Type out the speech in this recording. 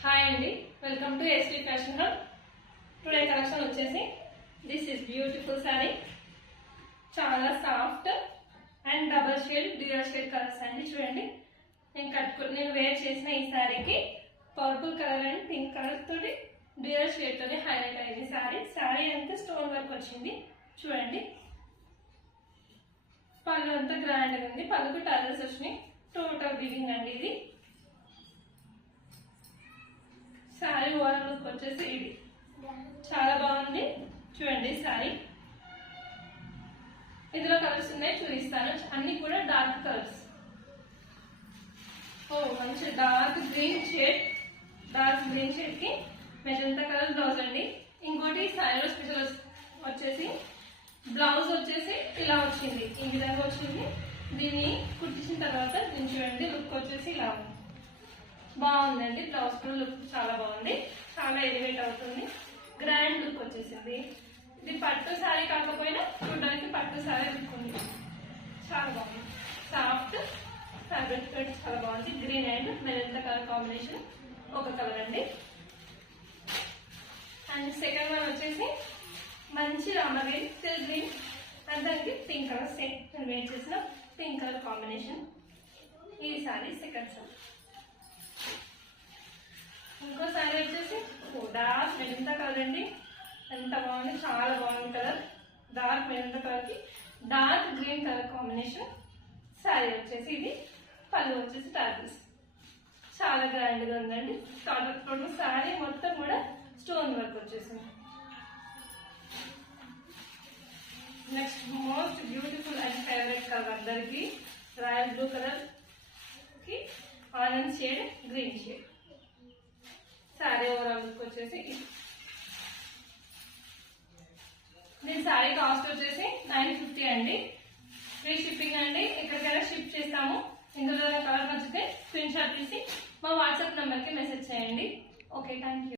Hi అండి, welcome to ST fashion hub. Today collection వచ్చేసి this is beautiful sari. చాలా soft and double shade dual shade colours అండి. చూడండి, నేను వేర్ చేసిన ఈ సారీకి purple colour and pink colour తోటి డ్యూయల్ షేడ్ తోటి హైలైట్ అయింది సారీ అంతా స్టోన్ వర్క్ వచ్చింది. చూడండి, పళ్ళు అంతా గ్రాండ్ ఉంది. పళ్ళుకు టజల్స్ వచ్చినాయి. టోటల్ వీవింగ్ అండి ఇది. సారీ ఓవరాల్ లుక్ వచ్చేసి ఇది చాలా బాగుంది. చూడండి, సారీ ఇందులో కలర్స్ ఉన్నాయి, చూపిస్తాను. అన్ని కూడా డార్క్ కలర్స్. మంచి డార్క్ గ్రీన్ షేడ్ కి మెజంతా కలర్ బ్లౌజ్ అండి. ఇంకోటి సారీలో స్పెషల్ వచ్చేసి బ్లౌజ్ వచ్చేసి ఇలా వచ్చింది, ఈ విధంగా వచ్చింది. దీన్ని కుట్టించిన తర్వాత దీన్ని చూడండి, లుక్ వచ్చేసి ఇలా ఉంది. బాగుందండి. బ్లౌజ్ కూడా లుక్ చాలా బాగుంది, చాలా ఎలివేట్ అవుతుంది. గ్రాండ్ లుక్ వచ్చేసింది. ఇది పట్టు సారీ కాకపోయినా చూడడానికి పట్టు సారీ లుక్ ఉంది. చాలా బాగుంది. సాఫ్ట్ ఫ్యాబ్రిక్ తోటి చాలా బాగుంది. Green and magenta colour combination ఒక కలర్ అండి. అండ్ సెకండ్ వన్ వచ్చేసి మంచి రామగ్రీన్, సిల్ గ్రీన్ అండ్ దానికి పింక్ కలర్. సేమ్ నేను వేర్ చేసిన పింక్ కలర్ కాంబినేషన్. ఈ సారీ సెకండ్ సారీ. ఇంకో సారీ వచ్చేసి డార్క్ మెజంతా కలర్ అండి. ఎంత బాగుంది, చాలా బాగుంది కలర్. డార్క్ మెజంతా కలర్ కి dark green colour combination. Sorry వచ్చేసి ఇది. పళ్ళు వచ్చేసి టాజిల్స్. చాలా గ్రాండ్ గా ఉందండి. టోటల్ సారీ మొత్తం కూడా స్టోన్ వర్క్ వచ్చేసింది. Next most beautiful and favourite colour అందరికి రాయల్ బ్లూ కలర్ కి orange shade, green shade. Sorry overall look వచ్చేసి దీని సారీ కాస్ట్ వచ్చేసి 950 అండి. ఫ్రీ షిప్పింగ్ అండి. ఎక్కడికైనా షిప్ చేస్తాము. ఇందులో కలర్ నచ్చితే స్క్రీన్ షాట్ తీసి మా వాట్సాప్ నెంబర్కి మెసేజ్ చేయండి. Okay, thank you.